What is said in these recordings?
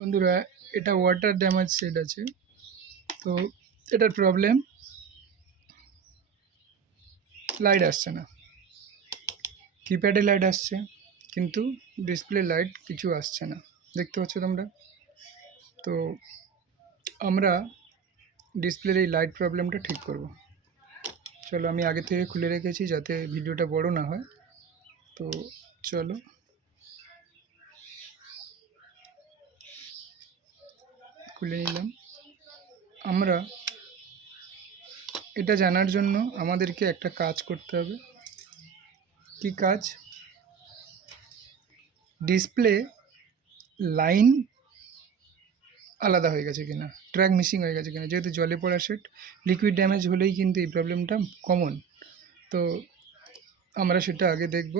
বন্ধুরা, এটা water damage set আছে। তো এটার প্রবলেম, লাইট আসছে না। কিপ্যাডে লাইট আসছে কিন্তু ডিসপ্লে লাইট কিছু আসছে না, দেখতে পাচ্ছ তোমরা। তো আমরা ডিসপ্লের এই লাইট প্রবলেমটা ঠিক করব। চলো, আমি আগে থেকে খুলে রেখেছি যাতে ভিডিওটা বড় না হয়। তো চলো, খুলে নিলাম। আমরা এটা জানার জন্য আমাদেরকে একটা কাজ করতে হবে। কি কাজ? ডিসপ্লে লাইন আলাদা হয়ে গেছে কিনা, ট্র্যাক মিসিং হয়ে গেছে কিনা। যেহেতু জলে পড়া সেট, লিকুইড ড্যামেজ হলেই কিন্তু এই প্রবলেমটা কমন। তো আমরা সেটা আগে দেখব।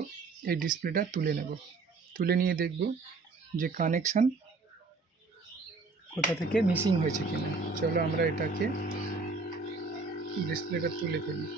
এই ডিসপ্লেটা তুলে নেব, তুলে নিয়ে দেখব যে কানেকশান কোথা থেকে মিসিং হয়েছে কিনা। চলো আমরা এটাকে ডিসপ্লেটা তুলে ফেলি।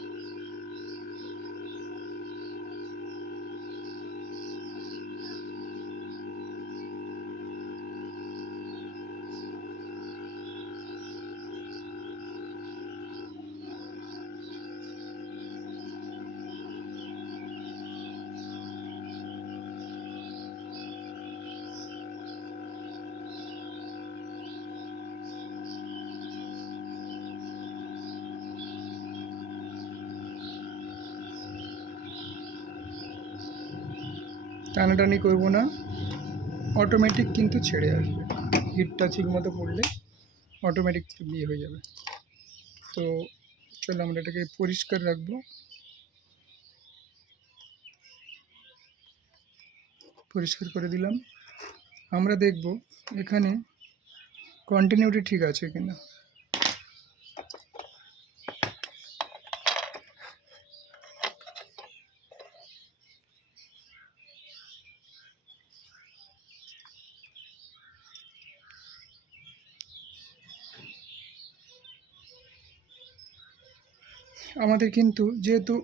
টানাটানি করবো না, অটোমেটিক কিন্তু ছেড়ে আসবে। হিটটা ঠিক মতো পড়লে অটোমেটিক বিয়ে হয়ে যাবে। তো চলো আমরা এটাকে পরিষ্কার রাখবো। পরিষ্কার করে দিলাম। আমরা দেখব এখানে কন্টিনিউটি ঠিক আছে কিনা। আমাদের কিন্তু যেহেতু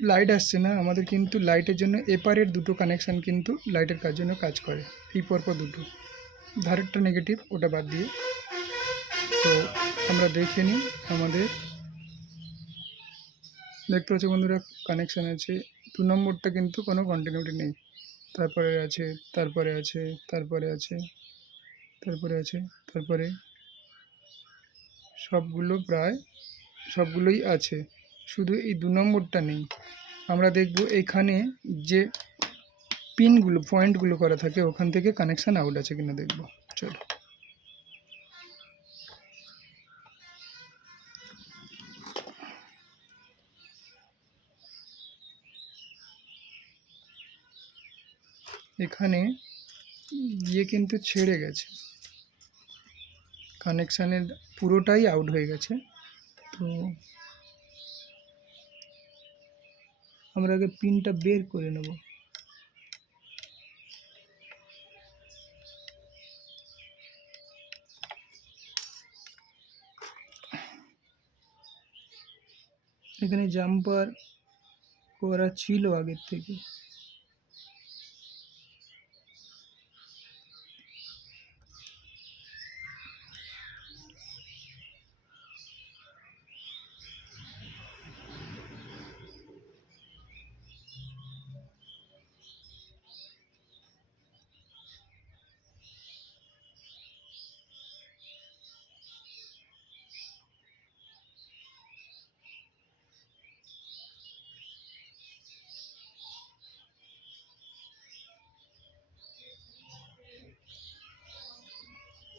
লাইট আসছে না, আমাদের কিন্তু লাইটের জন্য এপারের দুটো কানেকশান কিন্তু লাইটের কাজ জন্য কাজ করে। এই পরপর দুটো, ধারেরটা নেগেটিভ, ওটা বাদ দিয়ে। তো আমরা দেখে নিই। আমাদের দেখতে পাচ্ছি বন্ধুরা, কানেকশান আছে। 2 নম্বরটা কিন্তু কোনো কন্টিনিউটি নেই। তারপরে আছে, তারপরে আছে, তারপরে আছে, তারপরে আছে, তারপরে সবগুলো প্রায় সবগুলোই আছে, শুধু এই 2 নম্বরটা নেই। আমরা দেখব এখানে যে পিনগুলো, পয়েন্টগুলো করা থাকে, ওখান থেকে কানেকশান আউট আছে কিনা দেখব। চলো, এখানে কিন্তু ছেড়ে গেছে, কানেকশানের পুরোটাই আউট হয়ে গেছে। তো আমরা আগে পিনটা বের করে নেব। এখানে জাম্পার করা ছিল আগের থেকে।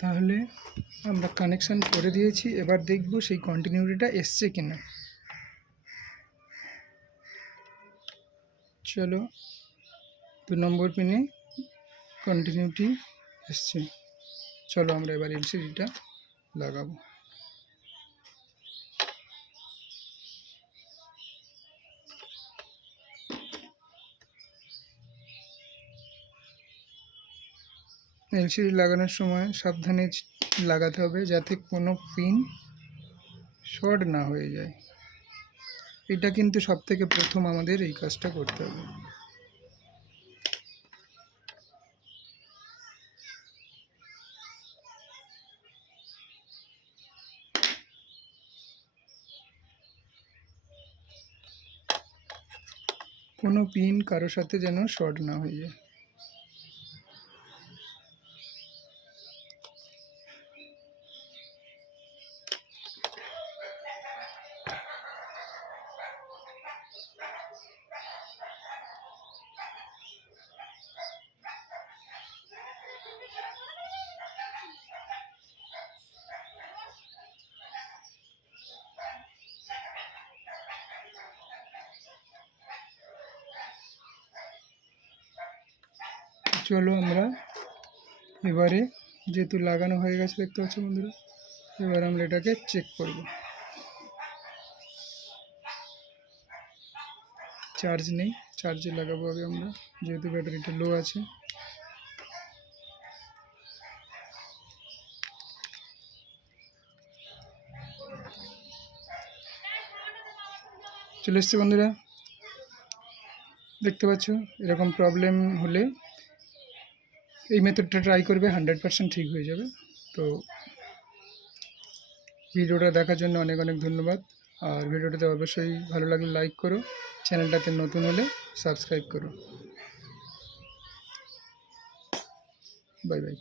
তাহলে আমরা কানেকশান করে দিয়েছি, এবার দেখব সেই কন্টিনিউটিটা এসছে কিনা। চলো, 2 নম্বর পিনে কন্টিনিউটি এসছে। চলো আমরা এবার এলসিডিটা লাগাবো। এলসিডি লাগানোর সময় সাবধানে লাগাতে হবে যাতে কোনো পিন শর্ট না হয়ে যায়। এটা কিন্তু সবথেকে প্রথম আমাদের এই কাজটা করতে হবে। কোনো পিন কারোর সাথে যেন শর্ট না হয়ে যায়। চলো আমরা এবারে, যেহেতু লাগানো হয়ে গেছে দেখতে পাচ্ছ বন্ধুরা, এবার আমরা এটাকে চেক করব। চার্জ নেই, চার্জে লাগাবো আগে আমরা, যেহেতু ব্যাটারিটা লো আছে। চলে এসছে বন্ধুরা, দেখতে পাচ্ছ। এরকম প্রবলেম হলে এই মেথডটা ট্রাই করবে, 100% ঠিক হয়ে যাবে। তো ভিডিওটা দেখার জন্য অনেক অনেক ধন্যবাদ। আর ভিডিওটাতে অবশ্যই ভালো লাগলে লাইক করো, চ্যানেলটাতে নতুন হলে সাবস্ক্রাইব করো। Bye bye.